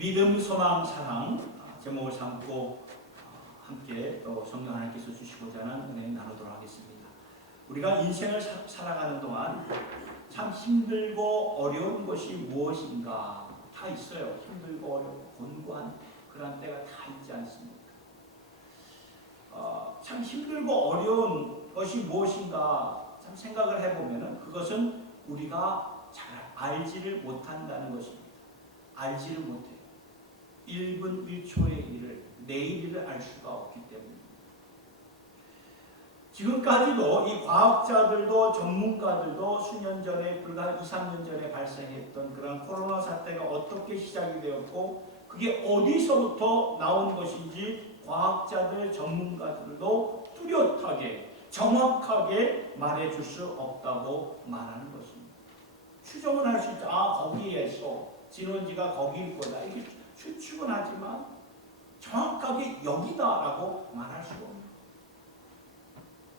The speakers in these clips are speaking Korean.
믿음, 소망, 사랑 제목을 삼고 함께 또 성령 하나님께서 주시고자 하는 은혜 나누도록 하겠습니다. 우리가 인생을 살아가는 동안 참 힘들고 어려운 것이 무엇인가 다 있어요. 힘들고 어렵고 곤고한 그런 때가 다 있지 않습니까? 참 힘들고 어려운 것이 무엇인가 참 생각을 해보면 그것은 우리가 잘 알지를 못한다는 것입니다. 알지를 못해요. 1분 1초의 일을, 내일 일을 알 수가 없기 때문입니다. 지금까지도 이 과학자들도 전문가들도 수년 전에 불과 2, 3년 전에 발생했던 그런 코로나 사태가 어떻게 시작이 되었고 그게 어디서부터 나온 것인지 과학자들, 전문가들도 뚜렷하게 정확하게 말해줄 수 없다고 말하는 것입니다. 추정은 할 수 있죠. 거기에서 진원지가 거기일 거다. 이렇게 추측은 하지만 정확하게 여기다라고 말할 수가 없습니다.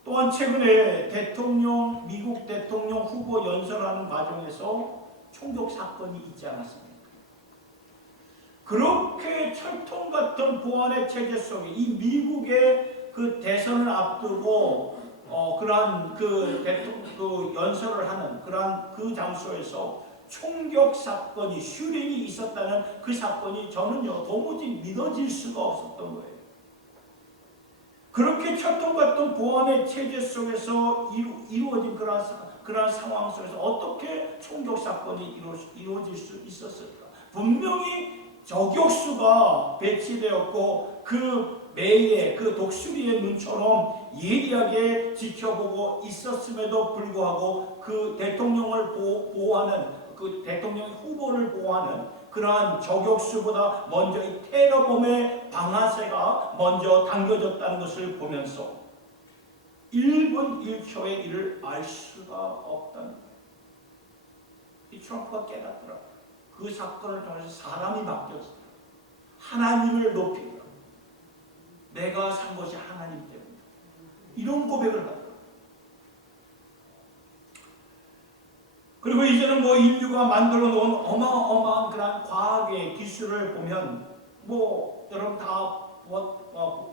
또한 최근에 미국 대통령 후보 연설하는 과정에서 총격 사건이 있지 않았습니까? 그렇게 철통 같은 보안의 체제 속에 이 미국의 그 대선을 앞두고 그러한 그 연설을 하는 그러한 그 장소에서 총격 사건이 슈링이 있었다는 그 사건이 저는요 도무지 믿어질 수가 없었던 거예요. 그렇게 철통 같은 보안의 체제 속에서 이루어진 그러한 상황 속에서 어떻게 총격 사건이 이루어질 수 있었을까? 분명히 저격수가 배치되었고 그 매의 그 독수리의 눈처럼 예리하게 지켜보고 있었음에도 불구하고 그 대통령을 보호하는 그 대통령 후보를 보호하는 그러한 저격수보다 먼저 이 테러범의 방아쇠가 먼저 당겨졌다는 것을 보면서 1분 1초의 일을 알 수가 없다는 거예요. 이 트럼프가 깨닫더라고요. 그 사건을 통해서 사람이 바뀌었어요. 하나님을 높이더라고요. 내가 산 것이 하나님 때문에. 이런 고백을 하더라고요. 그리고 이제는 인류가 만들어 놓은 어마어마한 그런 과학의 기술을 보면 여러분 다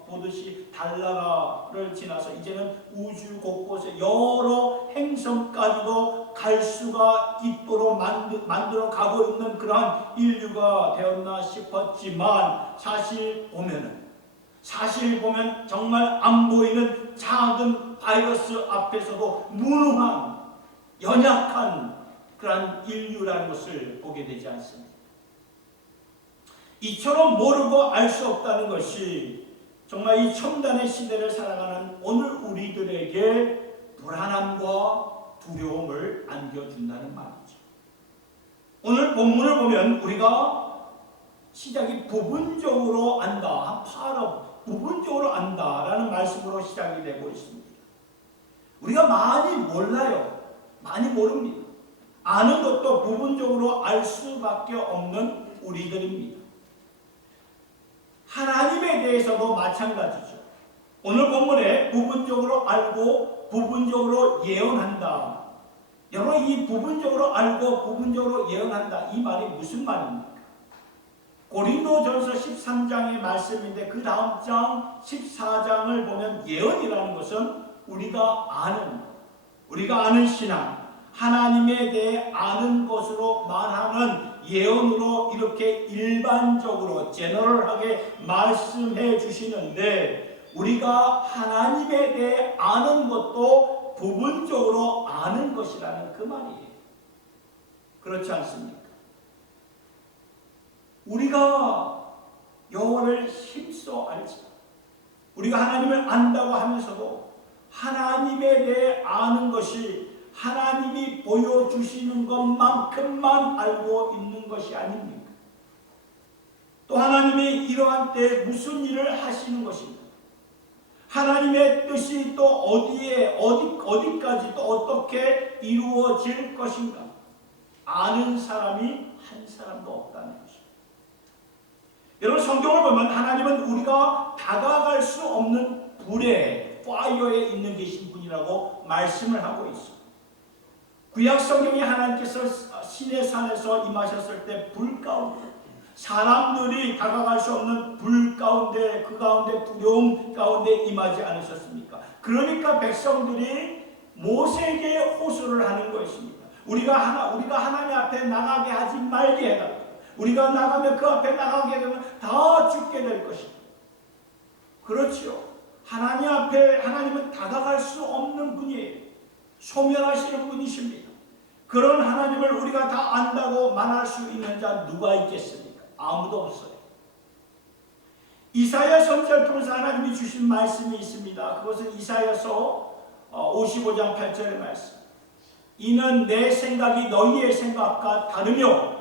보듯이 달나라를 지나서 이제는 우주 곳곳에 여러 행성까지도 갈 수가 있도록 만들어 가고 있는 그러한 인류가 되었나 싶었지만 사실 보면 정말 안 보이는 작은 바이러스 앞에서도 무능한 연약한 그러한 인류라는 것을 보게 되지 않습니다. 이처럼 모르고 알 수 없다는 것이 정말 이 첨단의 시대를 살아가는 오늘 우리들에게 불안함과 두려움을 안겨준다는 말이죠. 오늘 본문을 보면 우리가 시작이 부분적으로 안다, 부분적으로 안다라는 말씀으로 시작이 되고 있습니다. 우리가 많이 몰라요. 많이 모릅니다. 아는 것도 부분적으로 알 수밖에 없는 우리들입니다. 하나님에 대해서도 마찬가지죠. 오늘 본문에 부분적으로 알고 부분적으로 예언한다. 여러분 이 부분적으로 알고 부분적으로 예언한다. 이 말이 무슨 말입니까? 고린도전서 13장의 말씀인데 그 다음 장 14장을 보면 예언이라는 것은 우리가 아는 신앙, 하나님에 대해 아는 것으로 말하는 예언으로 이렇게 일반적으로 제너럴하게 말씀해 주시는데 우리가 하나님에 대해 아는 것도 부분적으로 아는 것이라는 그 말이에요. 그렇지 않습니까? 우리가 여호와를 힘써 알지, 우리가 하나님을 안다고 하면서도 하나님에 대해 아는 것이 하나님이 보여주시는 것만큼만 알고 있는 것이 아닙니까? 또 하나님이 이러한 때에 무슨 일을 하시는 것입니까? 하나님의 뜻이 또 어디까지 또 어떻게 이루어질 것인가? 아는 사람이 한 사람도 없다는 것입니다. 여러분 성경을 보면 하나님은 우리가 다가갈 수 없는 불에, 파이어에 있는 계신 분이라고 말씀을 하고 있습니다. 구약 성경에 하나님께서 시내산에서 임하셨을 때 불 가운데 사람들이 다가갈 수 없는 불 가운데, 그 가운데 두려움 가운데 임하지 않으셨습니까? 그러니까 백성들이 모세에게 호소를 하는 것입니다. 우리가 하나님 앞에 나가게 하지 말게 해라. 우리가 나가면 그 앞에 나가게 되면 다 죽게 될 것입니다. 그렇죠. 하나님 앞에 하나님은 다가갈 수 없는 분이에요. 소멸하시는 분이십니다. 그런 하나님을 우리가 다 안다고 말할 수 있는 자 누가 있겠습니까? 아무도 없어요. 이사야 선지자를 통해서 하나님이 주신 말씀이 있습니다. 그것은 이사야서 55장 8절의 말씀. 이는 내 생각이 너희의 생각과 다르며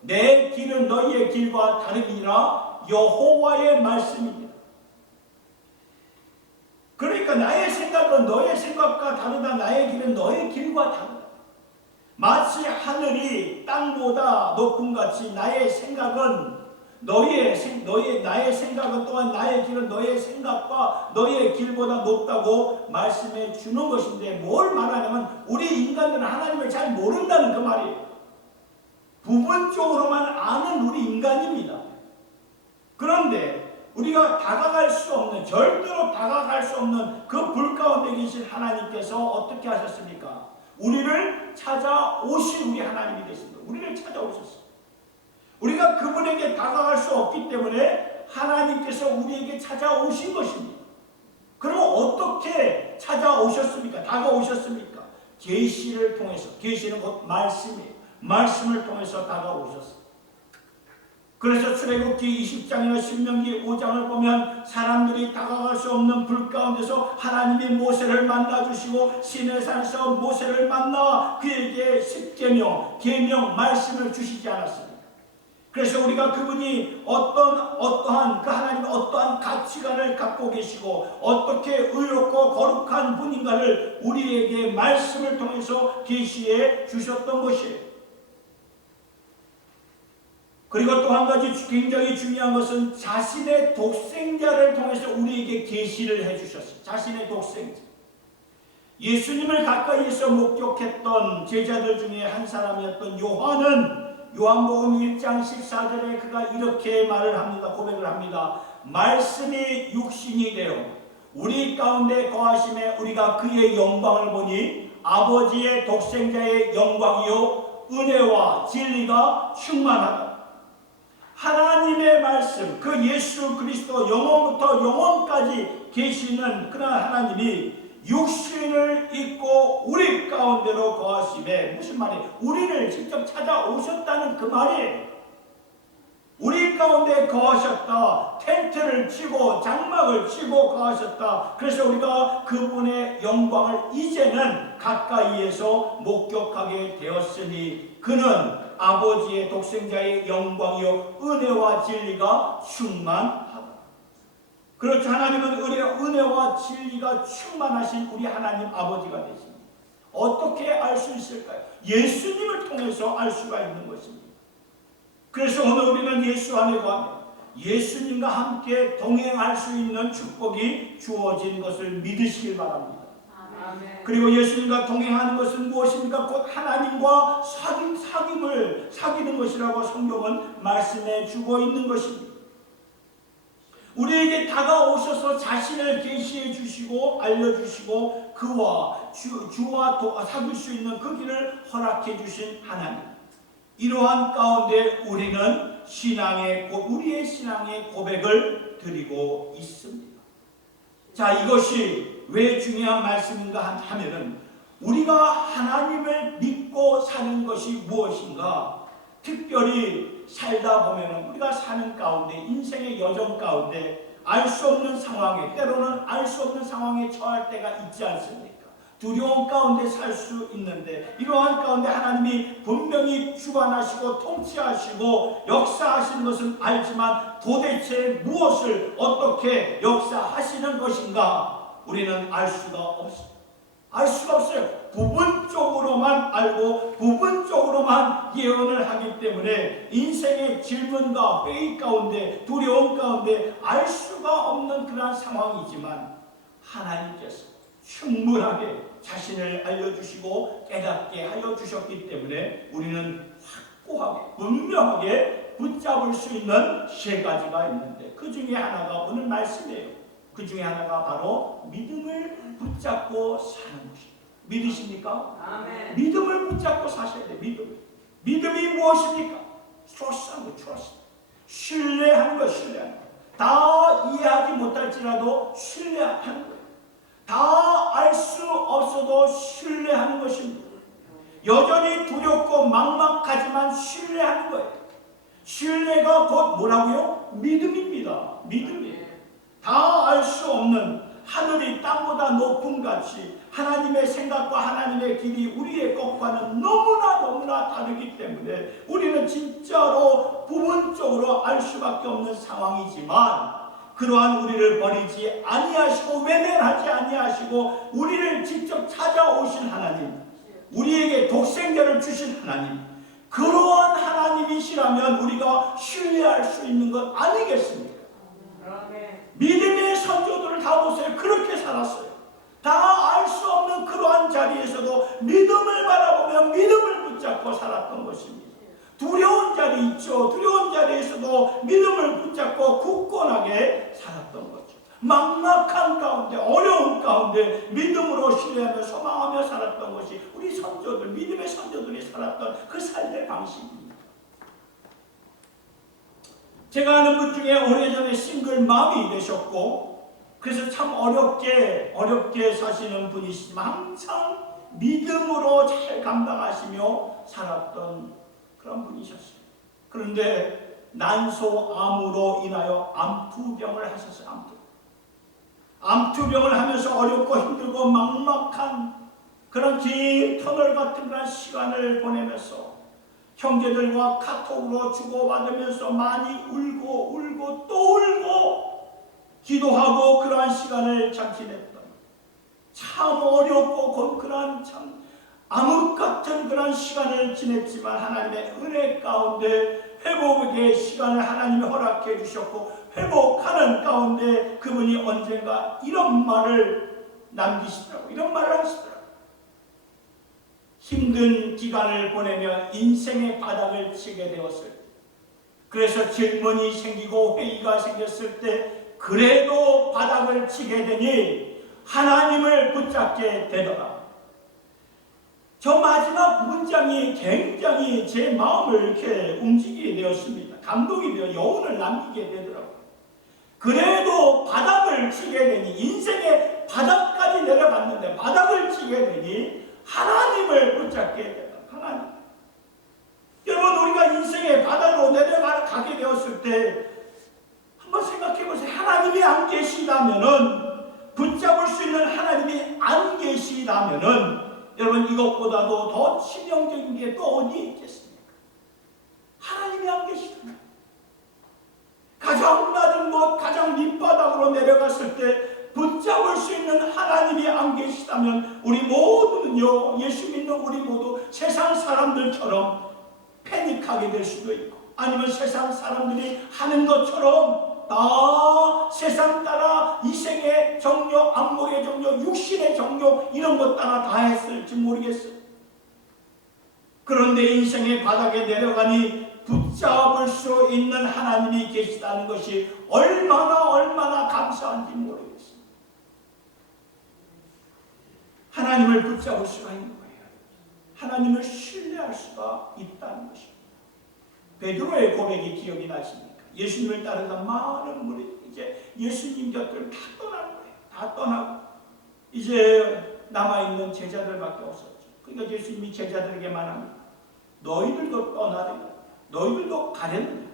내 길은 너희의 길과 다름이라 여호와의 말씀입니다. 그러니까 나의 생각은 너의 생각과 다르다. 나의 길은 너의 길과 다르다. 마치 하늘이 땅보다 높음 같이 나의 생각은 나의 생각은 또한 나의 길은 너의 생각과 너의 길보다 높다고 말씀해 주는 것인데, 뭘 말하냐면 우리 인간들은 하나님을 잘 모른다는 그 말이에요. 부분적으로만 아는 우리 인간입니다. 그런데 우리가 다가갈 수 없는, 절대로 다가갈 수 없는 그 불 가운데 계신 하나님께서 어떻게 하셨습니까? 우리를 찾아오신 우리 하나님이 되십니다. 우리를 찾아오셨어요. 우리가 그분에게 다가갈 수 없기 때문에 하나님께서 우리에게 찾아오신 것입니다. 그럼 어떻게 찾아오셨습니까? 다가오셨습니까? 계시를 통해서. 계시는 곧 말씀이에요. 말씀을 통해서 다가오셨어요. 그래서 출애굽기 20장이나 신명기 5장을 보면 사람들이 다가갈 수 없는 불 가운데서 하나님이 모세를 만나주시고 시내산에서 모세를 만나 그에게 십계명, 계명, 말씀을 주시지 않았습니까? 그래서 우리가 그분이 어떠한 그 하나님 어떠한 가치관을 갖고 계시고 어떻게 의롭고 거룩한 분인가를 우리에게 말씀을 통해서 계시해 주셨던 것이에요. 그리고 또 한 가지 굉장히 중요한 것은 자신의 독생자를 통해서 우리에게 계시를 해주셨어요. 자신의 독생자. 예수님을 가까이에서 목격했던 제자들 중에 한 사람이었던 요한은 요한복음 1장 14절에 그가 이렇게 말을 합니다. 고백을 합니다. 말씀이 육신이 되어 우리 가운데 거하심에 우리가 그의 영광을 보니 아버지의 독생자의 영광이요 은혜와 진리가 충만하다. 하나님의 말씀, 그 예수 그리스도 영원부터 영원까지 계시는 그런 하나님이 육신을 입고 우리 가운데로 거하심에, 무슨 말이에요? 우리를 직접 찾아오셨다는 그 말이에요. 우리 가운데 거하셨다. 텐트를 치고 장막을 치고 거하셨다. 그래서 우리가 그분의 영광을 이제는 가까이에서 목격하게 되었으니 그는 아버지의 독생자의 영광이요 은혜와 진리가 충만하다. 그렇죠. 하나님은 은혜와 진리가 충만하신 우리 하나님 아버지가 되십니다. 어떻게 알 수 있을까요? 예수님을 통해서 알 수가 있는 것입니다. 그래서 오늘 우리는 예수 안에 거하며 예수님과 함께 동행할 수 있는 축복이 주어진 것을 믿으시길 바랍니다. 아멘. 그리고 예수님과 동행하는 것은 무엇입니까? 곧 하나님과 사귀는 것이라고 성경은 말씀해 주고 있는 것입니다. 우리에게 다가오셔서 자신을 계시해 주시고 알려주시고 그와 주와 사귈 수 있는 그 길을 허락해 주신 하나님. 이러한 가운데 우리는 우리의 신앙의 고백을 드리고 있습니다. 자, 이것이 왜 중요한 말씀인가 하면은 우리가 하나님을 믿고 사는 것이 무엇인가? 특별히 살다 보면은 우리가 사는 가운데, 인생의 여정 가운데 알 수 없는 상황에, 때로는 알 수 없는 상황에 처할 때가 있지 않습니까? 두려움 가운데 살 수 있는데, 이러한 가운데 하나님이 분명히 주관하시고 통치하시고 역사하시는 것은 알지만 도대체 무엇을 어떻게 역사하시는 것인가 우리는 알 수가 없습니다. 알 수가 없어요. 부분적으로만 알고 부분적으로만 예언을 하기 때문에 인생의 질문과 회의 가운데, 두려움 가운데 알 수가 없는 그러한 상황이지만 하나님께서 충분하게 자신을 알려주시고 깨닫게 하여 주셨기 때문에 우리는 확고하게 분명하게 붙잡을 수 있는 세 가지가 있는데 그 중에 하나가 오늘 말씀이에요. 그 중에 하나가 바로 믿음을 붙잡고 사는 것입니다. 믿으십니까? 아멘. 믿음을 붙잡고 사셔야 돼요. 믿음이 무엇입니까? trust하는 거, trust. 신뢰하는 거, 신뢰하는 거. 다 이해하지 못할지라도 신뢰하는 거예요. 다 알 수 없어도 신뢰하는 것입니다. 여전히 두렵고 막막하지만 신뢰하는 거예요. 신뢰가 곧 뭐라고요? 믿음입니다. 믿음이에요. 다 알 수 없는 하늘이 땅보다 높은 같이 하나님의 생각과 하나님의 길이 우리의 것과는 너무나 다르기 때문에 우리는 진짜로 부분적으로 알 수밖에 없는 상황이지만 그러한 우리를 버리지 아니하시고 외면하지 아니하시고 우리를 직접 찾아오신 하나님, 우리에게 독생자를 주신 하나님, 그러한 하나님이시라면 우리가 신뢰할 수 있는 것 아니겠습니까? 믿음의 선조들을 다 보세요. 그렇게 살았어요. 다 알 수 없는 그러한 자리에서도 믿음을 바라보며 믿음을 붙잡고 살았던 것입니다. 두려운 자리 있죠. 두려운 자리에서도 믿음을 붙잡고 굳건하게 살았던 거죠. 막막한 가운데, 어려운 가운데 믿음으로 신뢰하며 소망하며 살았던 것이 우리 선조들, 믿음의 선조들이 살았던 그 삶의 방식입니다. 제가 아는 분 중에 오래전에 싱글맘이 되셨고 그래서 참 어렵게 사시는 분이시지만 항상 믿음으로 잘 감당하시며 살았던 그런 분이셨어요. 그런데 난소암으로 인하여 암투병을 하셨어요. 암투병을 하면서 어렵고 힘들고 막막한 그런 긴 터널 같은 그런 시간을 보내면서 형제들과 카톡으로 주고받으면서 많이 울고 또 울고 기도하고 그러한 시간을 참 지냈던 참 어렵고 그러한 참 암흑 같은 그런 시간을 지냈지만 하나님의 은혜 가운데 회복의 시간을 하나님이 허락해 주셨고 회복하는 가운데 그분이 언젠가 이런 말을 남기시더라고요. 이런 말을 하시더라고요. 힘든 기간을 보내며 인생의 바닥을 치게 되었을 때 그래서 질문이 생기고 회의가 생겼을 때 그래도 바닥을 치게 되니 하나님을 붙잡게 되더라. 저 마지막 문장이 굉장히 제 마음을 이렇게 움직이게 되었습니다. 감동이 되어 여운을 남기게 되더라고요. 그래도 바닥을 치게 되니 인생의 바닥까지 내려갔는데 바닥을 치게 되니 하나님을 붙잡게 되더라. 하나님. 여러분 우리가 인생의 바닥으로 내려가게 되었을 때 한번 생각해 보세요. 하나님이 안 계시다면은 붙잡을 수 있는 하나님이 안 계시다면은 여러분 이것보다도 더 치명적인 게 또 어디 있겠습니까? 하나님이 안 계시다면 가장 낮은 곳 가장 밑바닥으로 내려갔을 때 붙잡을 수 있는 하나님이 안 계시다면 우리 모두는요 예수 믿는 우리 모두 세상 사람들처럼 패닉하게 될 수도 있고 아니면 세상 사람들이 하는 것처럼 다 세상 따라 이생의 정욕, 안목의 정욕, 육신의 정욕 이런 것 따라 다 했을지 모르겠어요. 그런데 인생의 바닥에 내려가니 붙잡을 수 있는 하나님이 계시다는 것이 얼마나 감사한지 모르겠습니다. 하나님을 붙잡을 수가 있는 거예요. 하나님을 신뢰할 수가 있다는 것입니다. 베드로의 고백이 기억이 나십니까? 예수님을 따르던 많은 무리 이제 예수님 곁을 다 떠나는 거예요. 다 떠나고 이제 남아있는 제자들밖에 없었죠. 그러니까 예수님이 제자들에게 말합니다. 너희들도 떠나리라. 너희들도 가려느냐.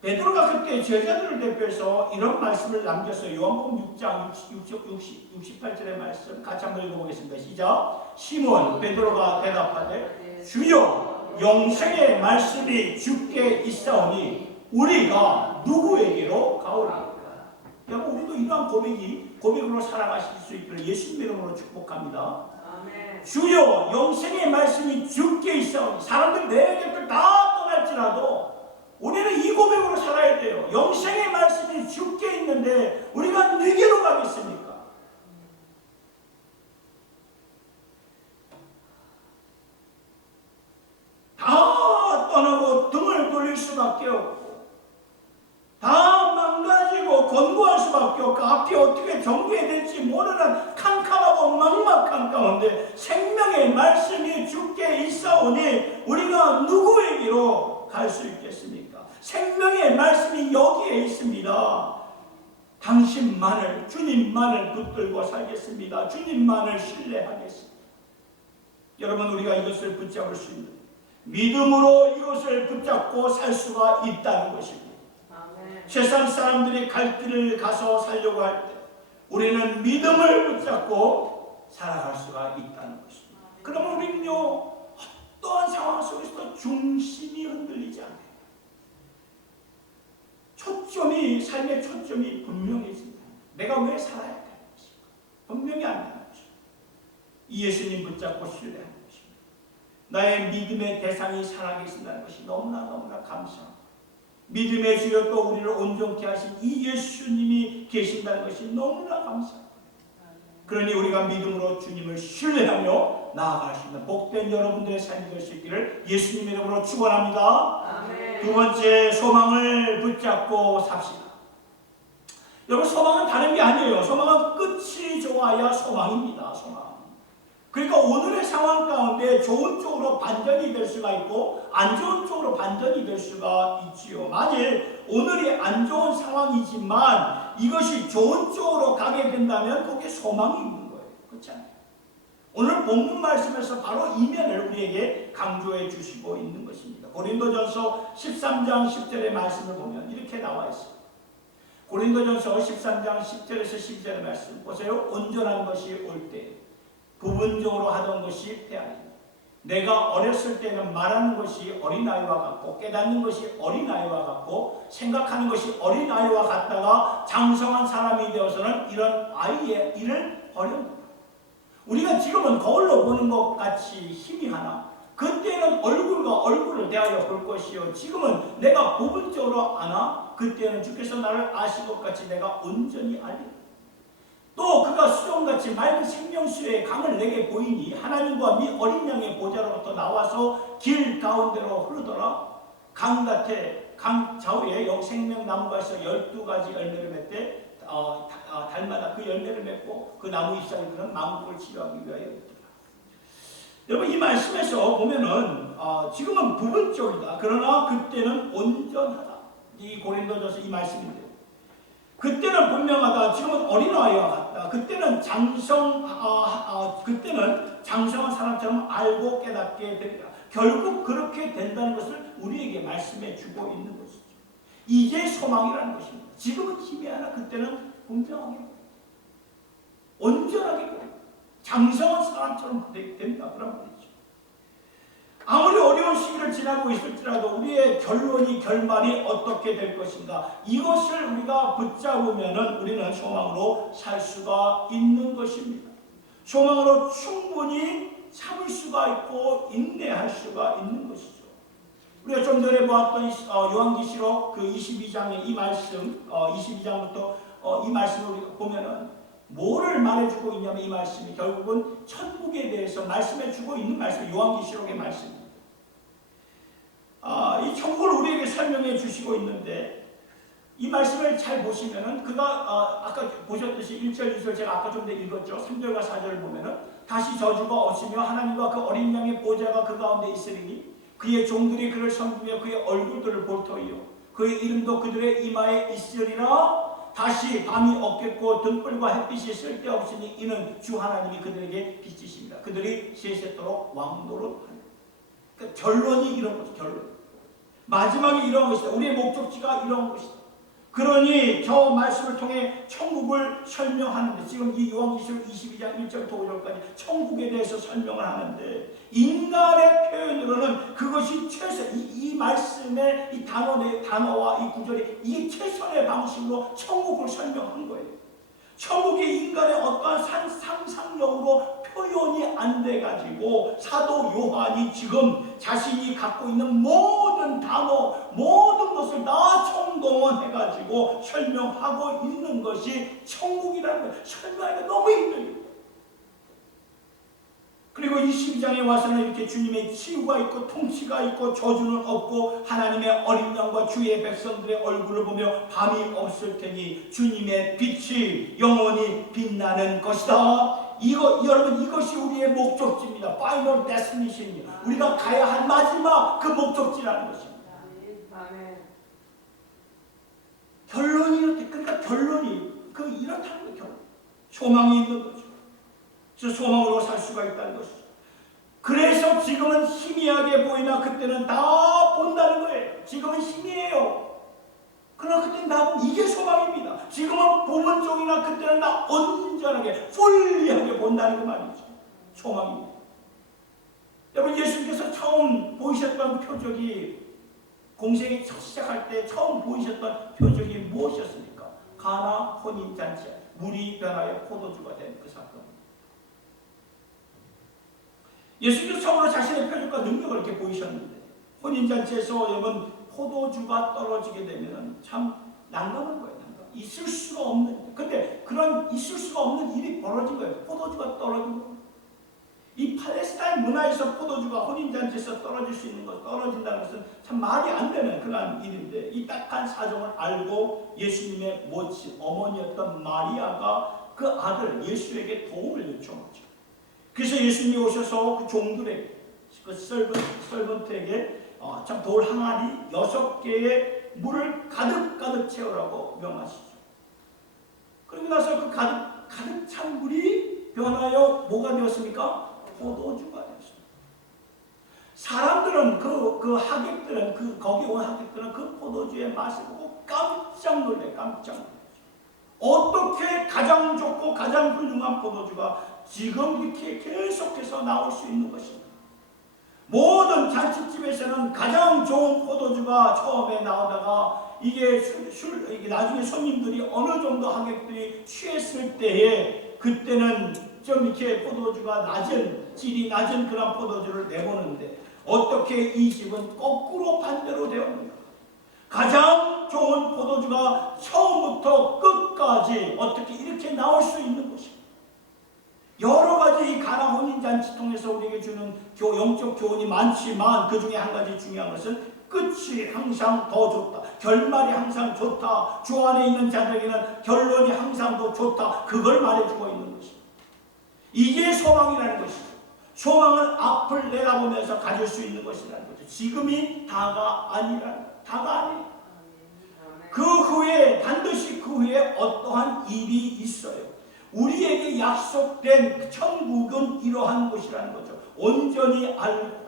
베드로가 그때 제자들을 대표해서 이런 말씀을 남겼어요. 요한복음 6장 68절의 말씀 같이 한번 읽어보겠습니다. 시작. 시몬 베드로가 대답하되 주여 영생의 말씀이 주께 있사오니 우리가 누구에게로 가오리까? 여러분 우리도 이러한 고백으로 살아가실 수 있기를 예수님 이름으로 축복합니다. 아멘. 주여 영생의 말씀이 주께 있사오니 사람들 내 곁을 다 떠날지라도 우리는 이 고백으로 살아야 돼요. 영생의 말씀이 주께 있는데 우리가 누구로 가겠습니까? 다 떠나고 등을 돌릴 수가 수밖에 없고 다 망가지고 권고할 수밖에 없고 앞이 어떻게 전개해야 될지 모르는 캄캄하고 막막한 가운데 생명의 말씀이 주께 있사오니 우리가 누구에게로 갈 수 있겠습니까? 생명의 말씀이 여기에 있습니다. 당신만을, 주님만을 붙들고 살겠습니다. 주님만을 신뢰하겠습니다. 여러분, 우리가 이것을 붙잡을 수 있는, 믿음으로 이것을 붙잡고 살 수가 있다는 것입니다. 아멘. 세상 사람들이 갈 길을 가서 살려고 할 때 우리는 믿음을 붙잡고 살아갈 수가 있다는 것입니다. 그러면 우리는요, 어떠한 상황 속에서도 중심이 흔들리지 않아요. 삶의 초점이 분명해집니다. 내가 왜 살아야 되는 것인가? 분명히 안다는 것입니다. 이 예수님 붙잡고 신뢰하는 것입니다. 나의 믿음의 대상이 살아계신다는 것이 너무나 감사합니다. 믿음의 주여 또 우리를 온전케 하신 이 예수님이 계신다는 것이 너무나 감사합니다. 그러니 우리가 믿음으로 주님을 신뢰하며 나아갈 수 있는 복된 여러분들의 삶이 될 수 있기를 예수님의 이름으로 축원합니다. 아멘. 두 번째, 소망을 붙잡고 삽시다. 여러분, 소망은 다른 게 아니에요. 소망은 끝이 좋아야 소망입니다. 소망. 그러니까 오늘의 상황 가운데 좋은 쪽으로 반전이 될 수가 있고 안 좋은 쪽으로 반전이 될 수가 있지요. 만일 오늘이 안 좋은 상황이지만 이것이 좋은 쪽으로 가게 된다면 거기에 소망이 있는 거예요. 그렇지 않아요? 오늘 본문 말씀에서 바로 이면을 우리에게 강조해 주시고 있는 것입니다. 고린도전서 13장 10절의 말씀을 보면 이렇게 나와 있습니다. 고린도전서 13장 10절에서 12절의 말씀 보세요. 온전한 것이 올 때 부분적으로 하던 것이 패하리니 내가 어렸을 때는 말하는 것이 어린아이와 같고 깨닫는 것이 어린아이와 같고 생각하는 것이 어린아이와 같다가 장성한 사람이 되어서는 이런 아이의 일을 버렸노라. 우리가 지금은 거울로 보는 것 같이 희미하나 그때는 얼굴과 얼굴을 대하여 볼 것이요 지금은 내가 부분적으로 아나 그때는 주께서 나를 아실 것 같이 내가 온전히 알리라. 또 그가 수정같이 맑은 생명수의 강을 내게 보이니 하나님과 미 어린 양의 보좌로부터 나와서 길 가운데로 흐르더라. 강 같아 강 좌우에 생명나무가 있어 12가지 열매를 맺되 달마다 그 열매를 맺고 그 나무 잎사귀들은 만국을 치료하기 위하여 있더라. 여러분, 이 말씀에서 보면은 지금은 부분적이다. 그러나 그때는 온전하다. 이 고린도전서 이 말씀인데요. 그때는 분명하다. 지금은 어린아이와 같다. 그때는 장성한 사람처럼 알고 깨닫게 되리라. 결국 그렇게 된다는 것을 우리에게 말씀해 주고 있는 것이죠. 이게 소망이라는 것입니다. 지금은 희미하나 그때는 분명하게 온전하게 장성한 사람처럼 된다. 그런 말이죠. 아무리 어려운 시기를 지나고 있을지라도 우리의 결말이 어떻게 될 것인가, 이것을 우리가 붙잡으면 우리는 소망으로 살 수가 있는 것입니다. 소망으로 충분히 참을 수가 있고 인내할 수가 있는 것이죠. 우리가 좀 전에 보았던 요한계시록 그 22장의 이 말씀, 22장부터 이 말씀을 우리가 보면은 뭐를 말해주고 있냐면 이 말씀이 결국은 천국에 대해서 말씀해주고 있는 말씀, 요한계시록의 말씀입니다. 이 천국을 우리에게 설명해 주시고 있는데 이 말씀을 잘 보시면은 그가 아까 보셨듯이 1절, 2절 제가 아까 좀 전에 읽었죠. 3절과 4절을 보면은 다시 저주가 없으며 하나님과 그 어린 양의 보좌가 그 가운데 있으리니 그의 종들이 그를 섬기며 그의 얼굴들을 볼 터이요 그의 이름도 그들의 이마에 있으리라. 다시 밤이 없겠고 등불과 햇빛이 쓸데없으니 이는 주 하나님이 그들에게 빛이십니다. 그들이 세세토록 왕노릇하리라. 그러니까 결론이 이런 것이죠. 결론. 마지막에 이런 것이다. 우리의 목적지가 이런 것이다. 그러니 저 말씀을 통해 천국을 설명하는데 지금 이 요한계시록 22장 1절부터 5절까지 천국에 대해서 설명을 하는데 인간의 표현으로는 그것이 이 말씀의 이 단어와 이 구절이 이게 최선의 방식으로 천국을 설명한 거예요. 천국이 인간의 어떠한 상상력으로 표현이 안 돼가지고 사도 요한이 지금 자신이 갖고 있는 모든 단어, 모든 것을 다 총동원해가지고 설명하고 있는 것이 천국이라는 거예요. 설명하기가 너무 힘들어요. 그리고 22장에 와서는 이렇게 주님의 치유가 있고 통치가 있고 저주는 없고 하나님의 어린 양과 주의 백성들의 얼굴을 보며 밤이 없을 테니 주님의 빛이 영원히 빛나는 것이다. 여러분, 이것이 우리의 목적지입니다. 파이널 데스티니션입니다. 우리가 가야 할 마지막 그 목적지라는 것입니다. 결론이 이렇게, 그러니까 결론이 이렇다는 거죠. 결론. 소망이 있는 거죠. 그래서 소망으로 살 수가 있다는 것이죠. 그래서 지금은 희미하게 보이나 그때는 다 본다는 거예요. 지금은 희미해요. 그러나 그때는 다 이게 소망입니다. 지금은 부분적이나 그때는 다 온전하게 풀리하게 본다는 그 말이죠. 소망입니다. 여러분, 예수님께서 처음 보이셨던 표적이, 공생이 시작할 때 처음 보이셨던 표적이 무엇이었습니까? 가나 혼인잔치, 물이 변하여 포도주가 된 그 사건. 예수님께서 처음으로 자신의 표적과 능력을 이렇게 보이셨는데, 혼인잔치에서 여러분 포도주가 떨어지게 되면 참 난감한 거예요. 있을 수가 없는. 근데 그런 있을 수가 없는 일이 벌어진 거예요. 포도주가 떨어진 거예요. 이 팔레스타인 문화에서 포도주가 혼인잔치에서 떨어질 수 있는 것, 떨어진다는 것은 참 말이 안 되는 그런 일인데, 이 딱한 사정을 알고 예수님의 모친 어머니였던 마리아가 그 아들 예수에게 도움을 요청하죠. 그래서 예수님이 오셔서 그 종들에게, 그 설번트에게 참 돌 항아리 6개의 물을 가득 채우라고 명하시죠. 그리고 나서 그 가득 찬 물이 변하여 뭐가 되었습니까? 포도주가 되었습니다. 사람들은 그 하객들은 거기 온 하객들은 그 포도주의 맛을 보고 깜짝 놀래. 어떻게 가장 좋고 가장 훌륭한 포도주가 지금 이렇게 계속해서 나올 수 있는 것입니다. 모든 잔치집에서는 가장 좋은 포도주가 처음에 나오다가 이게 나중에 손님들이 어느 정도 하객들이 취했을 때에 그때는 좀 이렇게 포도주가 질이 낮은 그런 포도주를 내보는데, 어떻게 이 집은 거꾸로 반대로 되었는가? 가장 좋은 포도주가 처음부터 끝까지 어떻게 이렇게 나올 수 있는 것입니다. 여러 가지 이 가나 혼인잔치 통해서 우리에게 주는 영적 교훈이 많지만 그 중에 한 가지 중요한 것은 끝이 항상 더 좋다. 결말이 항상 좋다. 주 안에 있는 자들에게는 결론이 항상 더 좋다. 그걸 말해주고 있는 것입니다. 이게 소망이라는 것이죠. 소망은 앞을 내다보면서 가질 수 있는 것이라는 거죠. 지금이 다가 아니라는 거예요. 다가 아니에요. 그 후에 반드시 그 후에 어떠한 일이 있어요. 우리에게 약속된 천국은 이러한 곳이라는 거죠. 온전히 알고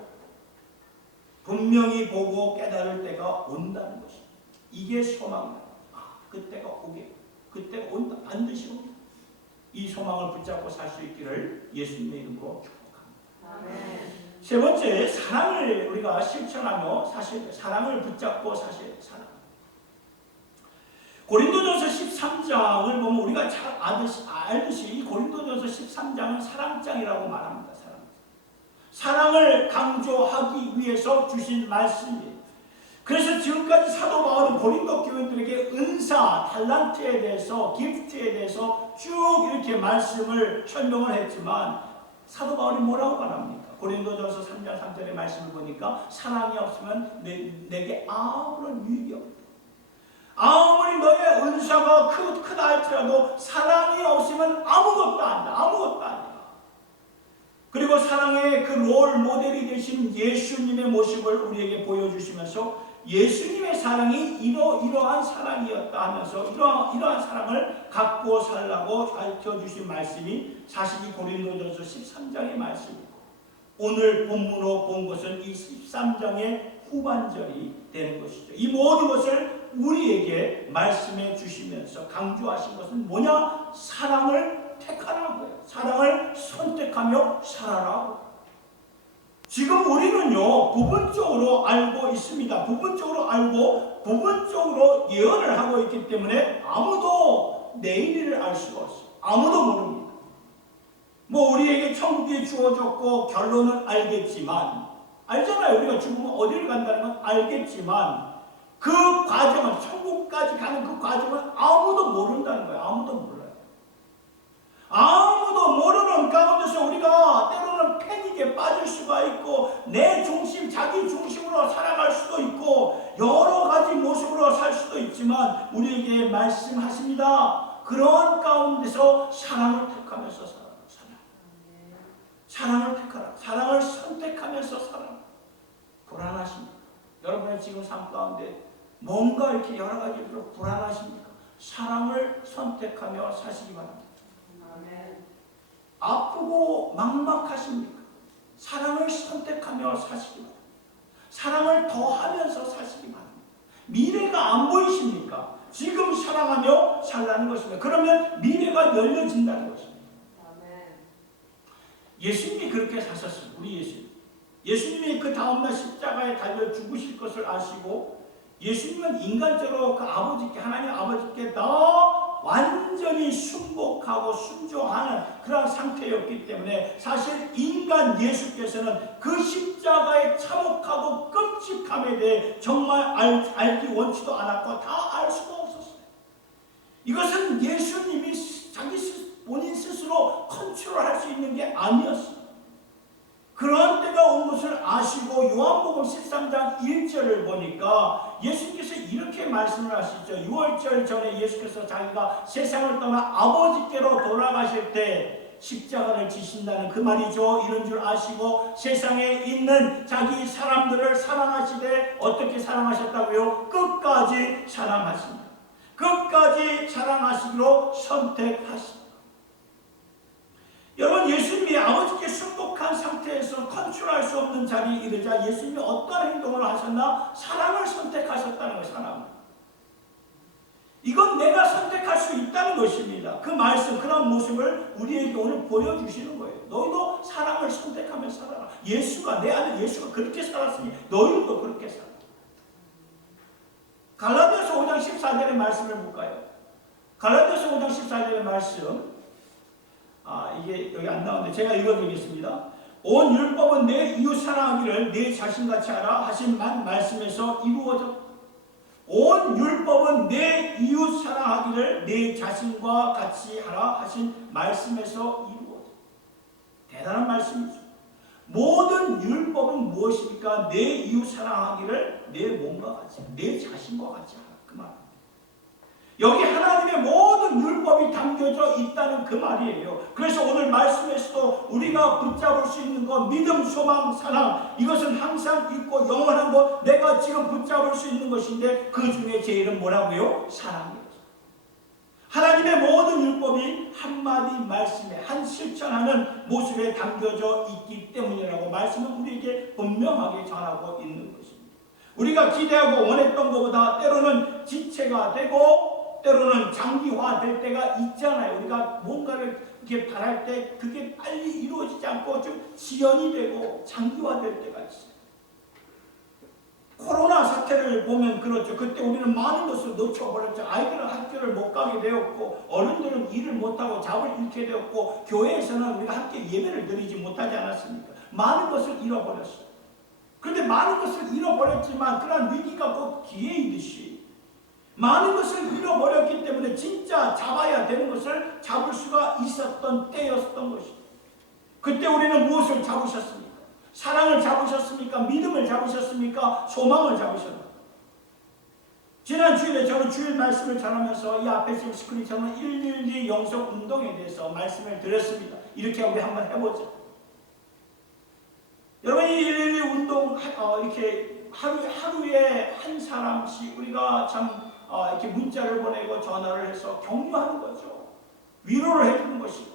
분명히 보고 깨달을 때가 온다는 것입니다. 이게 소망이다. 그때가 온다. 반드시 온다. 이 소망을 붙잡고 살 수 있기를 예수님의 이름으로 축복합니다. 세 번째, 사랑을 우리가 실천하며 사실 사랑을 붙잡고 사실 사랑. 고린도전서 13장을 보면 우리가 잘 알듯이 고린도전서 13장은 사랑장이라고 말합니다. 사랑을 강조하기 위해서 주신 말씀이에요. 그래서 지금까지 사도 바울은 고린도 교인들에게 은사, 탈란트에 대해서, 기프트에 대해서 쭉 이렇게 말씀을 설명을 했지만, 사도 바울이 뭐라고 말합니까? 고린도전서 3장 3절의 말씀을 보니까 사랑이 없으면 내게 아무런 유익이 없다. 아무리 너의 은사가 크다 할지라도 사랑이 없으면 아무것도 아니다. 그리고 사랑의 그 롤 모델이 되신 예수님의 모습을 우리에게 보여주시면서 예수님의 사랑이 이러한 사랑이었다 하면서 이러한 사랑을 갖고 살라고 가르쳐주신 말씀이 사실 이 고린도전서 13장의 말씀이고, 오늘 본문으로 본 것은 이 13장의 후반절이 되는 것이죠. 이 모든 것을 우리에게 말씀해 주시면서 강조하신 것은 뭐냐? 사랑을 택하라고요. 사랑을 선택하며 살아라. 지금 우리는요, 부분적으로 알고 있습니다. 부분적으로 알고 부분적으로 예언을 하고 있기 때문에 아무도 내일을 알 수가 없어요. 아무도 모릅니다. 우리에게 천국이 주어졌고 결론은 알겠지만, 알잖아요. 우리가 죽으면 어디를 간다는 건 알겠지만 그 과정은, 천국까지 가는 그 과정은 아무도 모른다는 거예요. 아무도 몰라요. 아무도 모르는 가운데서 우리가 때로는 패닉에 빠질 수가 있고 내 중심, 자기 중심으로 살아갈 수도 있고 여러 가지 모습으로 살 수도 있지만 우리에게 말씀하십니다. 그런 가운데서 사랑을 택하면서 살아. 사랑을 택하라. 사랑을 선택하면서 살아. 불안하십니까? 여러분의 지금 삶 가운데 뭔가 이렇게 여러 가지로 불안하십니까? 사랑을 선택하며 사시기 바랍니다. 아멘. 아프고 막막하십니까? 사랑을 선택하며 사시기 바랍니다. 사랑을 더하면서 사시기 바랍니다. 미래가 안 보이십니까? 지금 사랑하며 살라는 것입니다. 그러면 미래가 열려진다는 것입니다. 예수님이 그렇게 사셨습니다. 우리 예수님. 예수님이 그 다음날 십자가에 달려 죽으실 것을 아시고 예수님은 인간적으로 그 아버지께, 하나님 아버지께 더 완전히 순복하고 순종하는 그런 상태였기 때문에 사실 인간 예수께서는 그 십자가의 참혹하고 끔찍함에 대해 정말 알기 원치도 않았고 다 알 수가 없었어요. 이것은 예수님이 본인 스스로 컨트롤할 수 있는 게 아니었어요. 그런 때가 온 것을 아시고 요한복음 13장 1절을 보니까 예수님께서 이렇게 말씀을 하시죠. 6월절 전에 예수께서 자기가 세상을 떠나 아버지께로 돌아가실 때 십자가를 지신다는 그 말이죠. 이런 줄 아시고 세상에 있는 자기 사람들을 사랑하시되 어떻게 사랑하셨다고요? 끝까지 사랑하십니다. 끝까지 사랑하시기로 선택하십니다. 여러분, 예수님이 아버지께 순복한 상태에서 컨트롤할 수 없는 자리에 이르자 예수님이 어떤 행동을 하셨나? 사랑을 선택하셨다는 거예요. 사랑. 이건 내가 선택할 수 있다는 것입니다. 그 말씀, 그런 모습을 우리에게 오늘 보여주시는 거예요. 너희도 사랑을 선택하며 살아라. 예수가, 내 아들 예수가 그렇게 살았으니 너희도 그렇게 살아. 갈라디아서 5장 14절의 말씀을 볼까요? 갈라디아서 5장 14절의 말씀, 이게 여기 안 나오는데 제가 읽어드리겠습니다. 온 율법은 내 이웃 사랑하기를 내 자신같이 하라 하신 말씀에서 이루어졌다. 온 율법은 내 이웃 사랑하기를 내 자신과 같이 하라 하신 말씀에서 이루어졌다. 대단한 말씀이죠. 모든 율법은 무엇입니까? 내 이웃 사랑하기를 내 몸과 같이, 내 자신과 같이 하라. 그 말. 여기 하나님의 모든 율법이 담겨져 있다는 그 말이에요. 그래서 오늘 말씀에서도 우리가 붙잡을 수 있는 것, 믿음, 소망, 사랑, 이것은 항상 있고 영원한 것, 내가 지금 붙잡을 수 있는 것인데 그 중에 제일은 뭐라고요? 사랑이에요. 하나님의 모든 율법이 한마디 말씀에, 한 실천하는 모습에 담겨져 있기 때문이라고 말씀은 우리에게 분명하게 전하고 있는 것입니다. 우리가 기대하고 원했던 것보다 때로는 지체가 되고 때로는 장기화될 때가 있잖아요. 우리가 뭔가를 이렇게 바랄 때 그게 빨리 이루어지지 않고 좀 지연이 되고 장기화될 때가 있어요. 코로나 사태를 보면 그렇죠. 그때 우리는 많은 것을 놓쳐버렸죠. 아이들은 학교를 못 가게 되었고 어른들은 일을 못하고 잡을 잃게 되었고 교회에서는 우리가 함께 예배를 드리지 못하지 않았습니까? 많은 것을 잃어버렸어요. 그런데 많은 것을 잃어버렸지만 그런 위기가 꼭 기회이듯이 많은 것을 잃어버렸기 때문에 진짜 잡아야 되는 것을 잡을 수가 있었던 때였던 것입니다. 그때 우리는 무엇을 잡으셨습니까? 사랑을 잡으셨습니까? 믿음을 잡으셨습니까? 소망을 잡으셨습니까? 지난 주일에 저는 주일 말씀을 전하면서 이 앞에 지금 스크린처럼 112 영성 운동에 대해서 말씀을 드렸습니다. 이렇게 우리 한번 해보죠. 여러분, 이 112 운동 이렇게 하루에 한 사람씩 우리가 참 이렇게 문자를 보내고 전화를 해서 격려하는 거죠. 위로를 해주는 것이고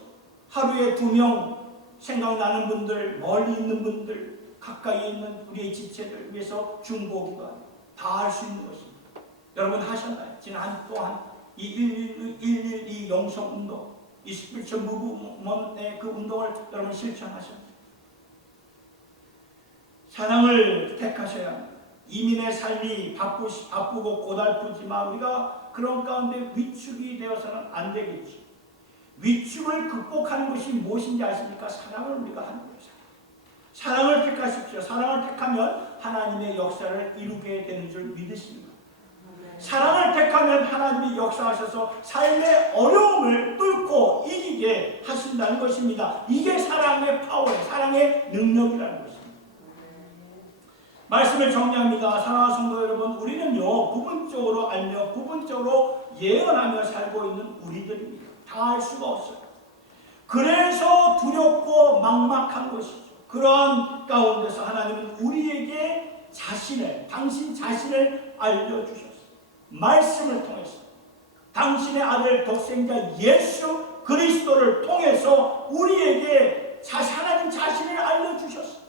하루에 2명 생각나는 분들, 멀리 있는 분들, 가까이 있는 우리의 지체들 위해서 중보기도 다 할 수 있는 것입니다. 여러분 하셨나요? 지난 한 주 동안 이 112 영성운동, 이 스피리추얼 무브먼트의 그 운동을 여러분 실천하셨나요? 사랑을 택하셔야 합니다. 이민의 삶이 바쁘고 고달프지만 우리가 그런 가운데 위축이 되어서는 안 되겠지. 위축을 극복하는 것이 무엇인지 아십니까? 사랑을 우리가 하는 거예요. 사랑을 택하십시오. 사랑을 택하면 하나님의 역사를 이루게 되는 줄 믿으십니다. 사랑을 택하면 하나님이 역사하셔서 삶의 어려움을 뚫고 이기게 하신다는 것입니다. 이게 사랑의 파워예요. 사랑의 능력이라는 것입니다. 말씀을 정리합니다. 사랑하는 성도 여러분, 우리는요 부분적으로 알며 부분적으로 예언하며 살고 있는 우리들입니다. 다 알 수가 없어요. 그래서 두렵고 막막한 것이죠. 그런 가운데서 하나님은 우리에게 당신 자신을 알려주셨어요. 말씀을 통해서 당신의 아들 독생자 예수 그리스도를 통해서 우리에게 하나님 자신을 알려주셨어요.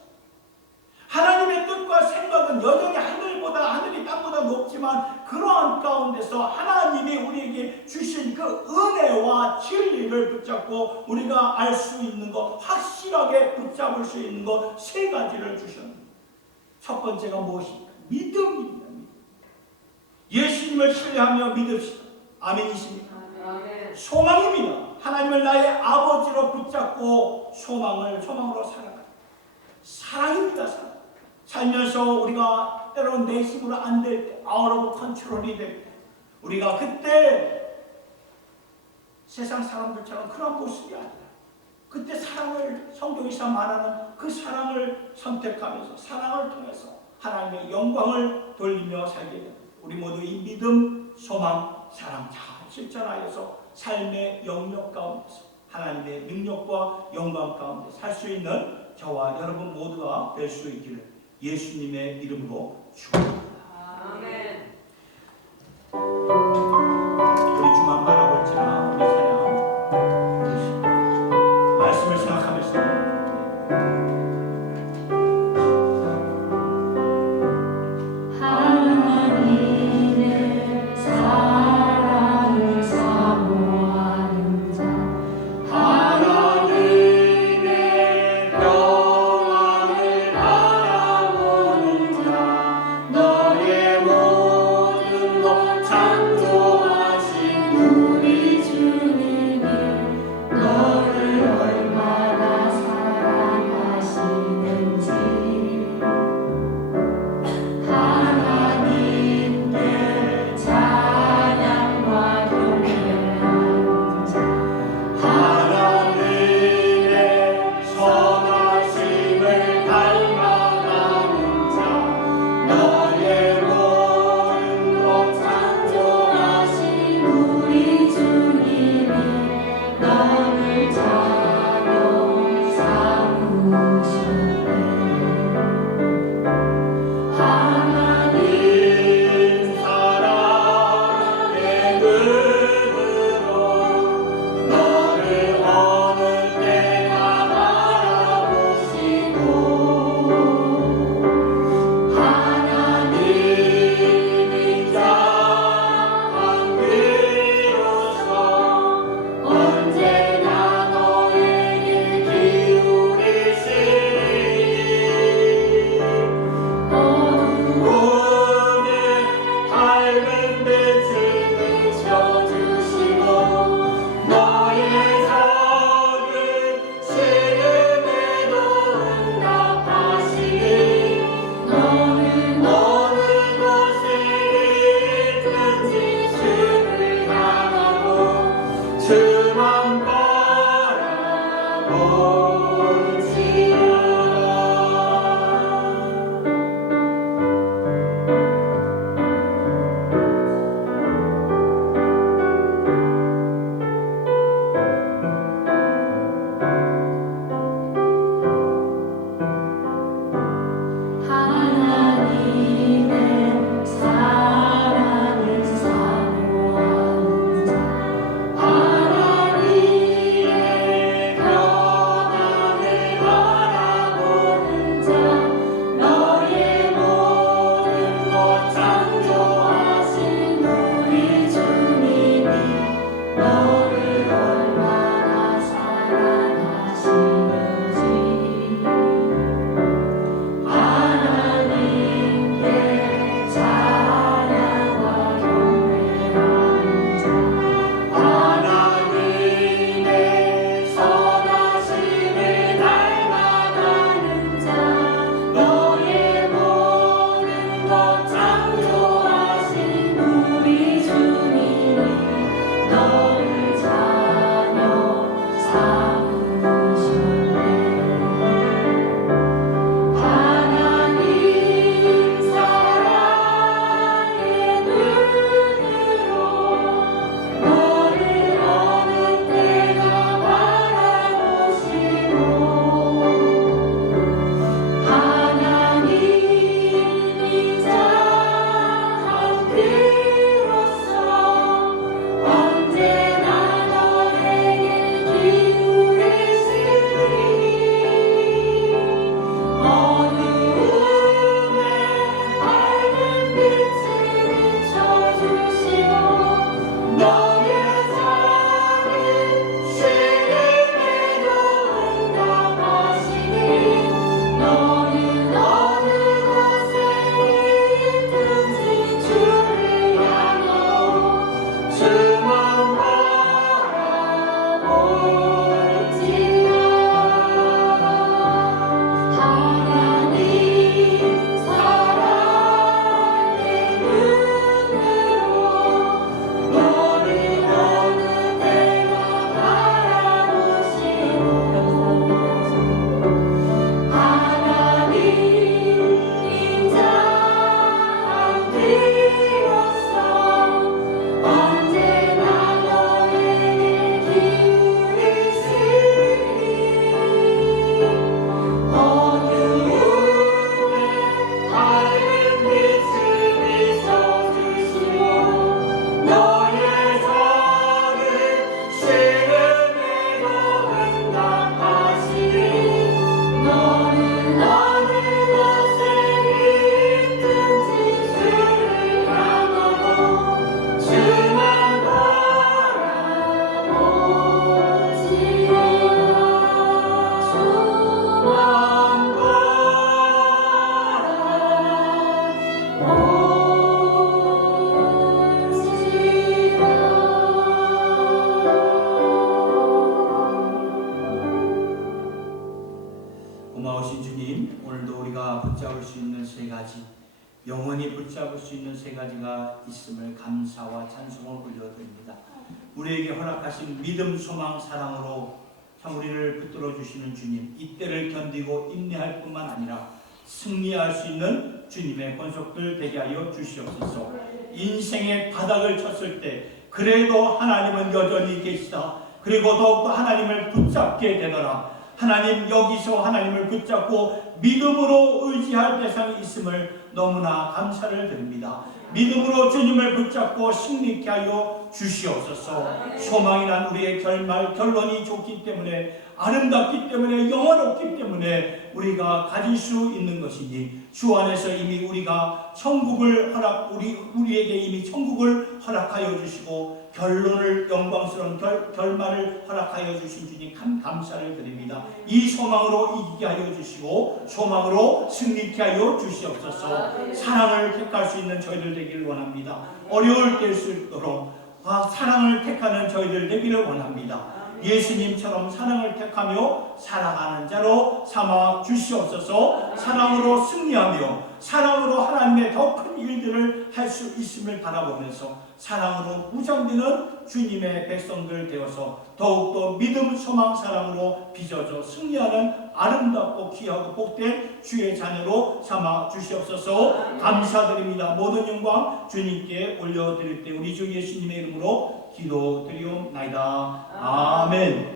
하나님의 뜻과 생각은 여전히 하늘이 땅보다 높지만 그러한 가운데서 하나님이 우리에게 주신 그 은혜와 진리를 붙잡고 우리가 알 수 있는 것, 확실하게 붙잡을 수 있는 것 세 가지를 주셨습니다. 첫 번째가 무엇입니까? 믿음입니다. 예수님을 신뢰하며 믿읍시다. 아멘이십니까? 아멘. 소망입니다. 하나님을 나의 아버지로 붙잡고 소망으로 살아가는 사랑입니다. 사랑. 살면서 우리가 때로는 내심으로 안 될 때, out of control이 될 때, 우리가 그때 세상 사람들처럼 그런 모습이 아니라 그때 사랑을, 성경에서 말하는 그 사랑을 선택하면서 사랑을 통해서 하나님의 영광을 돌리며 살게 됩니다. 우리 모두 이 믿음, 소망, 사랑 잘 실천하여서 삶의 영역 가운데서 하나님의 능력과 영광 가운데 살 수 있는 저와 여러분 모두가 될 수 있기를 예수님의 이름으로 축원합니다. 아멘. 우리 주만 바라볼지나 우리 찬양 말씀을 생각하면서 너 영원히 붙잡을 수 있는 세 가지가 있음을 감사와 찬송을 올려드립니다. 우리에게 허락하신 믿음, 소망, 사랑으로 참 우리를 붙들어 주시는 주님, 이때를 견디고 인내할 뿐만 아니라 승리할 수 있는 주님의 권속들 되게 하여 주시옵소서. 인생의 바닥을 쳤을 때 그래도 하나님은 여전히 계시다. 그리고 더욱더 하나님을 붙잡게 되더라. 하나님, 여기서 하나님을 붙잡고 믿음으로 의지할 대상이 있음을 너무나 감사를 드립니다. 믿음으로 주님을 붙잡고 승리케 하여 주시옵소서. 소망이 난 우리의 결론이 좋기 때문에, 아름답기 때문에, 영원롭기 때문에 우리가 가질 수 있는 것이니 주 안에서 이미 우리가 천국을 우리에게 이미 천국을 허락하여 주시고 결론을 영광스러운 결말을 허락하여 주신 주님 감사를 드립니다. 이 소망으로 이기게 하여 주시고 소망으로 승리케 하여 주시옵소서. 사랑을 택할 수 있는 저희들 되기를 원합니다. 어려울 때일수록 사랑을 택하는 저희들 되기를 원합니다. 예수님처럼 사랑을 택하며 살아가는 자로 삼아 주시옵소서. 사랑으로 승리하며 사랑으로 하나님의 더 큰 일들을 할 수 있음을 바라보면서 사랑으로 무장되는 주님의 백성들 되어서 더욱더 믿음, 소망, 사랑으로 빚어져 승리하는 아름답고 귀하고 복된 주의 자녀로 삼아 주시옵소서. 감사드립니다. 모든 영광 주님께 올려드릴 때 우리 주 예수님의 이름으로 기도드리옵나이다. 아멘.